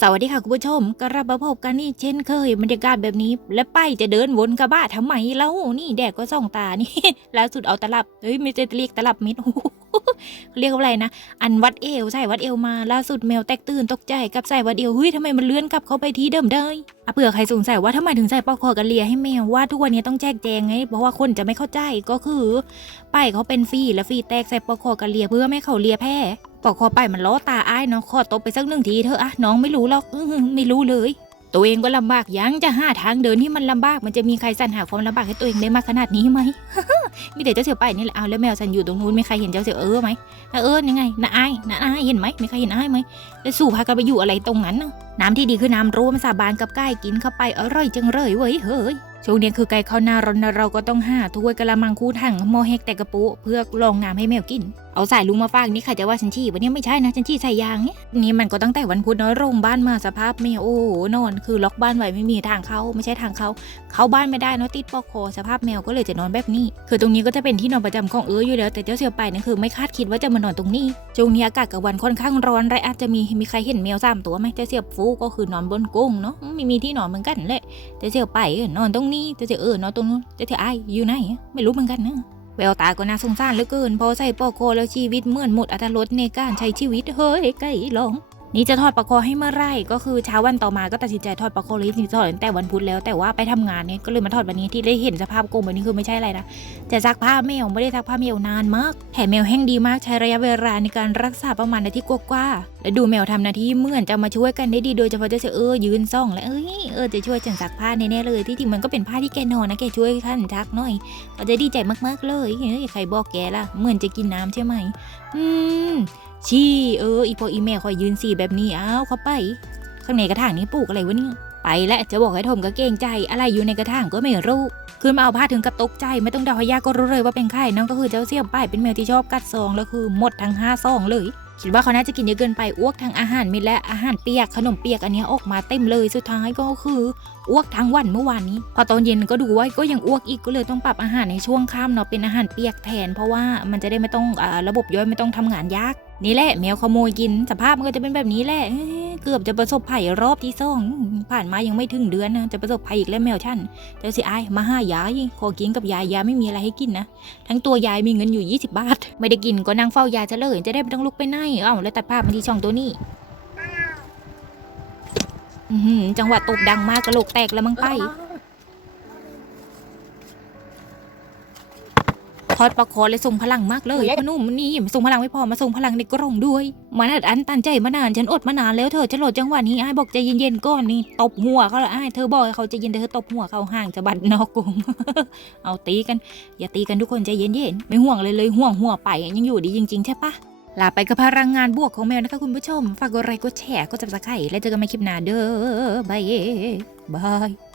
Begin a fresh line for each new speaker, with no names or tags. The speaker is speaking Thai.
สวัสดีค่ะคุณผู้ชมกลับมาพบกันนี่เช่นเคยบรรยากาศแบบนี้ และไปจะเดินวนกระบะทำไมเล่านี่แดดก็ส่องตานี่ล่าสุดเอาตลับเฮ้ยไม่ใช่เรียกตลับมิดเรียกว่าอะไรนะ อันวัดเอวใส่วัดเอวมาล่าสุดแมวแตกตื่นตกใจกับใส่วัดเอวเฮ้ยทำไมมันเลื่อนกลับเข้าไปที่เดิมได้เผื่อใครสงสัยว่าทำไมถึงใส่ปอกคอกันเลียให้แมวว่าทุกวันนี้ต้องแจกแจงไงเพราะว่าคนจะไม่เข้าใจก็คือป้ายเขาเป็นฟรีแล้วฟรีแตกใส่ปอกคอกันเลียเพื่อไม่ให้เขาเลียแพ้ ปอกคอไปมันล้อตาอ้ายเนาะขอตบไปสักหนึ่งทีเถอะอะน้องไม่รู้หรอกไม่รู้เลย ตัวเองก็ลำบากยังจะหาทางเดินที่มันลำบากมันจะมีใครสรรหาความลำบากให้ตัวเองได้มากขนาดนี้ไหมมีแต่เจ้าเสี่ยวไปนี่แหละเอาแล้วแมวสันอยู่ตรงนู้นมีใครเห็นเจ้าเสี่ยวเออไหมน้าเออยังไงน้าอ้ายน้าอ้ายเห็นไหมมีใครเห็นอ้ายไหมแล้วสู่พากันไปอยู่อะไรตรงนั้นน้ำที่ดีคือน้ำร่วมสาบานกับไก่กินเข้าไปอร่อยจังเลยเว้ยเฮ้ยช่วงนี้คือไก่เข้าหน้าร้อนเราก็ต้องหาถ้วยกะละมังคู่ถังหม้อแฮกแต่กระปุเพื่อลองน้ำให้แมวกินเอาสายลุงมาฝากนี่ใครจะว่าฉันชี้วันนี้ไม่ใช่นะฉันชี้ใส่ยางเนี่ยนี่มันก็ตั้งแต่วันพุธเนาะโรงบ้านมาสภาพแมวโอ้โหนอน คือล็อกบ้านไว้ไม่มีทางเข้าไม่ใช่ทางเข้าเข้าบ้านไม่ได้เนาะติดปอกคอสภาพแมวก็เลยจะนอนแบบนี้ คือตรงนี้ก็จะเป็นที่นอนประจำของเอออยู่แล้ว แต่เจ้าเสี่ยไปนี่นคือไม่คาดคิดว่าจะมานอนตรงนี้ช่วงนี้อากาศกลางวันค่อนข้างร้อนไรอาจจะมีมีใครเห็นแมวสามตัวไหมเจ้าเสี่ยฟูก็คือนอนบนกุ้งเนาะไม่มีที่นอนเหมือนกันแหละเจ้าเสี่ยไปนอนตรงนี้เจ้าเสี่ยเออนอนตรงนู้นเจ้าเสี่ยไออยู่ไหนไม่รู้เหมือนกันนะ แววตาก็น่าสงสารเหลือเกิน พอใส่ปอกคอแล้วชีวิตเหมือนหมดอรรถรสในการใช้ชีวิตเฮ้ยไก่หลง นี่จะทอดปลาคอให้เมื่อไรก็คือเช้าวันต่อมาก็ตัดสินใจทอดปลาคอเลยจริงๆทอดตั้งแต่วันพุธแล้วแต่ว่าไปทำงานเนี่ยก็เลยมาทอดวันนี้ที่ได้เห็นสภาพกลมแบบนี้คือไม่ใช่อะไรนะจะซักผ้าแมวไม่ได้ซักผ้าแมวนานมากแถมแมวแห้งดีมากใช้ระยะเวลาในการรักษาประมาณนาทีกว่าๆและดูแมวทำหนาทีเหมือนจะมาช่วยกันได้ดีโดยเฉพาะเจ้าเออยืนซ่อง และเอ้ยเออจะช่วยฉันซักผ้าแน่ๆเลย ที่จริงมันก็เป็นผ้าที่แกนอนนะแกช่วยท่านซักหน่อยก็จะดีใจมากๆเลยเฮ้ยใครบอกแกล่ะเหมือนจะกินน้ำใช่ไหมอืม ชี่เอออีพออีแม่คอยยืนสีแบบนี้อ้าวเขาไป ข้างในกระถางนี้ปลูกอะไรวะเนี่ยไปและจะบอกให้ทมก็เกรงใจอะไรอยู่ในกระถางก็ไม่รู้ขึ้นมาเอาผ้าถึงกับตกใจไม่ต้องเดาให้ยากก็รู้เลยว่าเป็นใครน้องก็คือเจ้าเสี่ยมป้ายเป็นแมวที่ชอบกัดซองแล้วคือหมดทั้งห้าซองเลยคิดว่าเขาน่าจะกินเยอะเกินไปอ้วกทั้งอาหารม็ดและอาหารเปียกขนมเปียกอันนี้ออกมาเต็มเลยสุดท้ายก็คืออ้วกทั้งวันเมื่อวานนี้ พอตอนเย็นก็ดูว่าก็ยังอ้วกอีกก็เลยต้องปรับอาหารในช่วงค่ำเนาะเป็นอาหารเปียกแทน เพราะว่ามันจะได้ไม่ต้องอระบบย่อยไม่ต้องทำงานยาก นี่แหละแมวขโมยกินสภาพมันก็จะเป็นแบบนี้แหละเกือบจะประสบภัยรอบที่สองผ่านมายังไม่ถึงเดือนนะจะประสบภัยอีกแล้วแมวฉันแต่สิไอายมาห้ายายขอกินกับยายยายไม่มีอะไรให้กินนะทั้งตัวยายมีเงินอยู่ 20 บาท ไม่ได้กินก็นั่งเฝ้ายายจะเลยจะได้ไม่ต้องลุกไปไหนเอ้าแล้วตัดภาพมาที่ช่องตัวนี้จังหวะตบดังมากกระโหลกแตกแล้วมั้งไป อดปลาคอเลยส่งพลังมากเลยพ่อหนุ่มนี่ส่งพลังไม่พอมาส่งพลังในกรงด้วยมันอัดอันตันใจมานานฉันอดมานานแล้วเธอจะโหลดจังหวะนี้ไอ้ายบอกใจเย็นๆก่อนนี่ตบหัวเขาละไอ้ายเธอบอกให้เขาใจเย็นแต่เธอตบหัวเขาห่างจะบัดนอกกรงเอาตีกัน อย่าตีกันทุกคนใจเย็นๆไม่ห่วงเลยเลยห่วงหัวไปยังอยู่ดีจริงๆใช่ปะลาไปกับพลังงานบวกของแมวนะคะคุณผู้ชม ฝากกดไลค์กดแชร์กดจับสไครต์แล้วเจอกันใหม่คลิปหน้าเด้อบายบาย